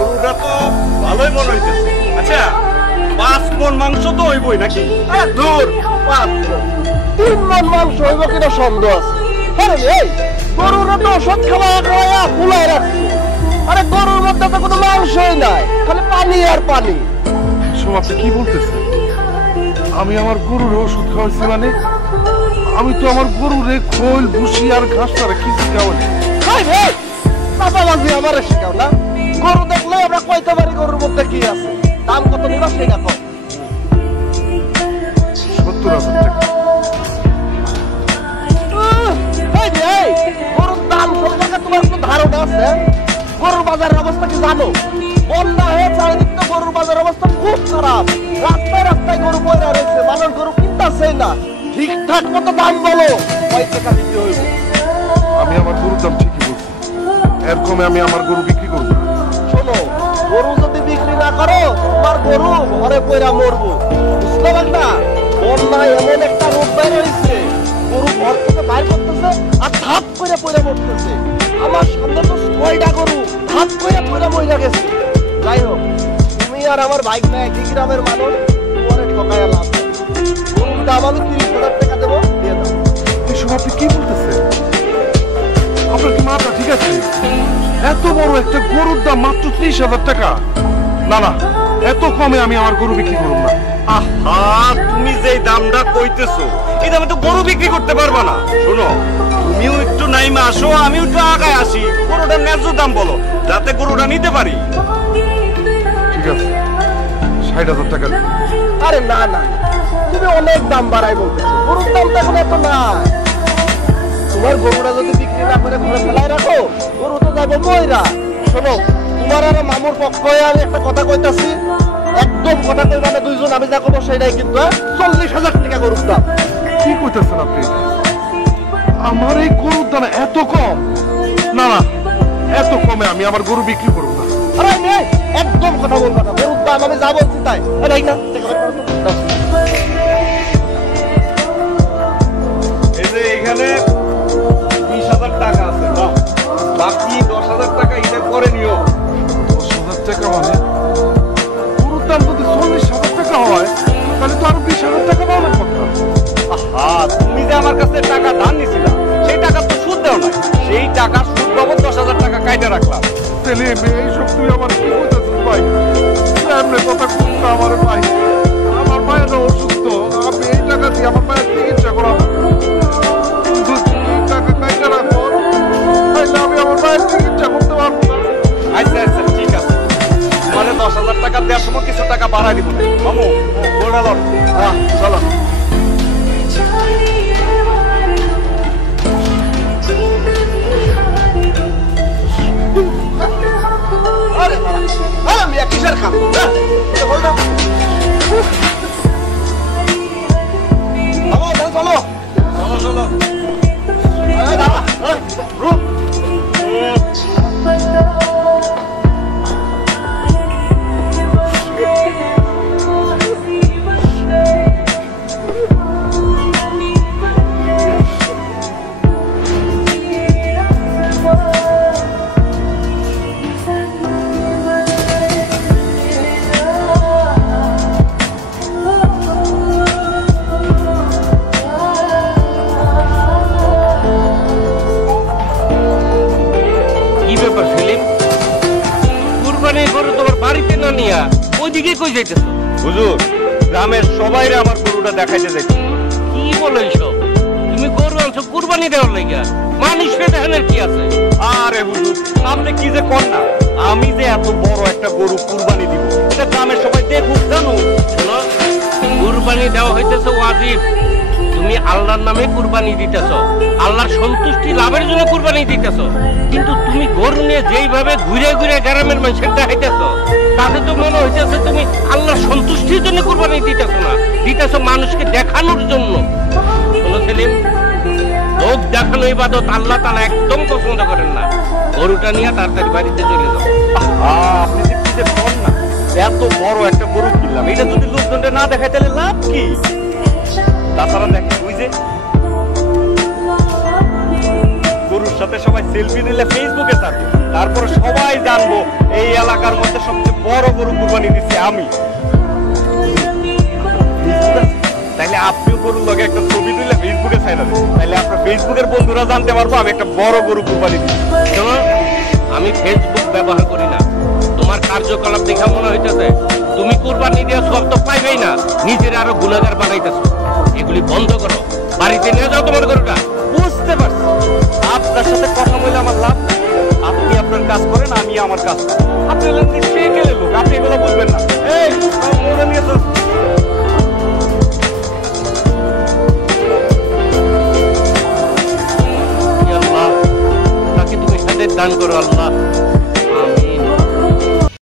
গরুটা তো ভালোই মনে হইতেছে। আচ্ছা 5 মণ মাংস তো হইবই নাকি? দূর 5 3 মণ মাংস হইব কিনা সন্দেহ আছে। আরে এই গরুরা তো ওষুধ খাওয়া ফুলাই রাখছে। আরে গরুর মধ্যে তো কোনো মাংসই নাই, খালি পানি আর পানি। সব আপনি কি বলতেছেন? আমি আমার গরুর ওষুধ খাওয়াইছি মানে? আমি তো আমার গরুরে খোল ভুসি আর ঘাস ছাড়া কিছু খাওয়াই। হাই রে বাবাজি আমারে শেখাও না। গরু দেখলে আমরা কইতে পারি গরুর মধ্যে কি আছে। দাম কত নিবা সেটা কও। 70,000 টাকা। গরুর দাম সম্পর্কে তোমার কোনো ধারণা আছে? গরুর বাজারের অবস্থা কি জানো? বন্যা হয়ে চারিদিক তো গরুর বাজারের অবস্থা খুব খারাপ। রাস্তায় রাস্তায় গরু পয়রা রয়েছে, মানুষ গরু কিনতেছেই না। ঠিকঠাক মতো দাম বলো, কয় টাকা দিতে হইবে? আমি আমার গরুর দাম ঠিকই বলছি, এর কমে আমি আমার গরু বিক্রি করবো। শোনো, গরু যদি বিক্রি না করো তোমার গরু ঘরে পয়রা মরবো, বুঝতে পারলা? বন্যায় এমন একটা রোগ বাইরে হয়েছে, গরু ঘর থেকে বাইর করতেছে আর ধাপ করে পয়রা মরতেছে। আমার সামনে তো 6টা গরু ধাপ করে পয়রা মরে গেছে। যাই হোক, তুমি আর আমার বাইক না একই গ্রামের মানুষ, তোমার ঠকায় লাভ নেই। গরুর দাম আমি 30,000 টাকা দেবো, দিয়ে দাও। এসব আপনি কি বলতেছেন? আপনার কি মাথা ঠিক আছে? এত বড় একটা গরুর দাম মাত্র 30,000 টাকা? না না, এত কমে আমি আমার গরু বিক্রি করব না। আহা, তুমি যে দামটা কইতেছো এই দামে তো গরু বিক্রি করতে পারবা না। শোনো, তুমিও একটু নাইমা আসো, আমিও একটু আগায় আসি। গরুটার ন্যায্য দাম বলো, যাতে গরুটা নিতে পারি। ঠিক আছে, 60,000 টাকা দিন। আরে না না, তুমি অনেক দাম বাড়াই বলতেছো। গরুর দাম তো এখন এত না। তোমার গরুটা যদি বিক্রি না করে ঘরে ফেলাই রাখো, গরু তো যাবো ময়রা। শোনো, তোমার আর মামুর পক্ষ হয়ে আমি একটা কথা কইতাছি, একদম কথা কই মানে দুইজন আমি যা করবো সেটাই কিন্তু 40,000 টাকা গরুর দাম। কি কইতেছেন আপনি? আমার এই গরুর দাম এত কম? না না, এত কমে আমি আমার গরু বিক্রি করব না। আরে নেই, একদম কথা বলবা না। গরুর দাম আমি যা বলছি তাই। আরে না, এই যে এখানে 20,000 টাকা আছে, নাও। বাকি 10,000 টাকা ঈদের পরে নিও। 10,000 টাকা মানে? গরুর দাম যদি 40,000 টাকা হয় তাহলে তো আরো 20,000 টাকা পাওয়ার কথা। আহা, তুমি যে আমার কাছে টাকা ধার নিছিলা, সেই টাকা তো সুদ দাও না। সেই টাকা সুদ বাবদ 10,000 টাকা কাইটা রাখলাম। তাহলে এইসব তুই আমার কি বলতেছিস ভাই? এমনি কথা বলতে আমার ভাই, আমার মায়ের অসুস্থ, আমি এই টাকা দিয়ে আমার মায়ের চিকিৎসা করাবো। কিন্তু এই টাকা কাইটা রাখো, তাইলে আমি আমার মায়ের চিকিৎসা করতে পারবো না। আচ্ছা আচ্ছা, ঠিক আছে, মানে 10,000 টাকা দেওয়ার সময় কিছু টাকা বাড়াই দিব। মামু, গোড়া লট। হ্যাঁ চলো। আরে আমি কিসের খাম? চলো চলো চলো। ওইদিকে কই যাইতেছ? হুজুর, গ্রামের সবাইরে আমার গরুটা দেখাইতে যাইতে। কি বলো এইসব? তুমি গরু আনছো কুরবানি দেওয়ার লাগিয়া, মানুষকে দেখানোর কি আছে? আরে হুজুর, আপনি কি যে কর না, আমি যে এত বড় একটা গরু কুরবানি দিব এটা গ্রামের সবাই দেখুক, জানো? শোনো, কুরবানি দেওয়া হইতেছে ওয়াজিব। তুমি আল্লাহর নামে কুরবানি দিতেছ, আল্লাহর সন্তুষ্টি লাভের জন্য কুরবানি দিতেছ। কিন্তু তুমি গরু নিয়ে যেইভাবে ঘুরে ঘুরে গ্রামের মানুষের দেখাইতেছ, তাতে তো মনে হইতেছে তুমি আল্লাহর সন্তুষ্টির জন্য কুরবানি দিতেছ না, দিতেছ মানুষকে দেখানোর জন্য। শোনো সেলিম, লোক দেখানো ইবাদত আল্লাহ তাআলা একদম পছন্দ করেন না। গরুটা নিয়ে তাড়াতাড়ি বাড়িতে চলে যাও। আপনি যে কি যে কর না, এত বড় একটা গরু কিনলাম, এটা যদি লোকজনকে না দেখাই তাহলে লাভ কি? তাছাড়া দেখেন, ওই যে গরুর সাথে সবাই সেলফি নিলে ফেসবুকে ছাড়বে, তারপরে সবাই জানবো এই এলাকার মধ্যে বড় গরু কুরবানি দিচ্ছি আমি। তাইলে আপনিও গরুর লগে একটা ছবি তুলে ফেসবুকে ছাইড়া দেন, তাইলে আপনার ফেসবুকের বন্ধুরা জানতে পারবো আমি একটা বড় গরু কুরবানি দিচ্ছি। শোনো, আমি ফেসবুক ব্যবহার করি না। তোমার কার্যকলাপ দেখা মনে হইতেছে তুমি কুরবানি দিয়ে সব তো পাইবেই না, নিজের আরো গুনাহগার বানাইতেছো। এগুলি বন্ধ করো, বাড়িতে নিয়ে যাও তোমার গরুটা। বুঝতে পারছি আপনার সাথে কথা বলে আমার লাভ নেই। আপনি আপনার কাজ করেন, আমি আমার কাজ করি। আপনি হলেন সে গেলে লোক, আপনি এগুলো বুঝবেন না। এই মনে নিয়ে চল। হে আল্লাহ, তাকে তুমি হেদায়েত দান করো আল্লাহ।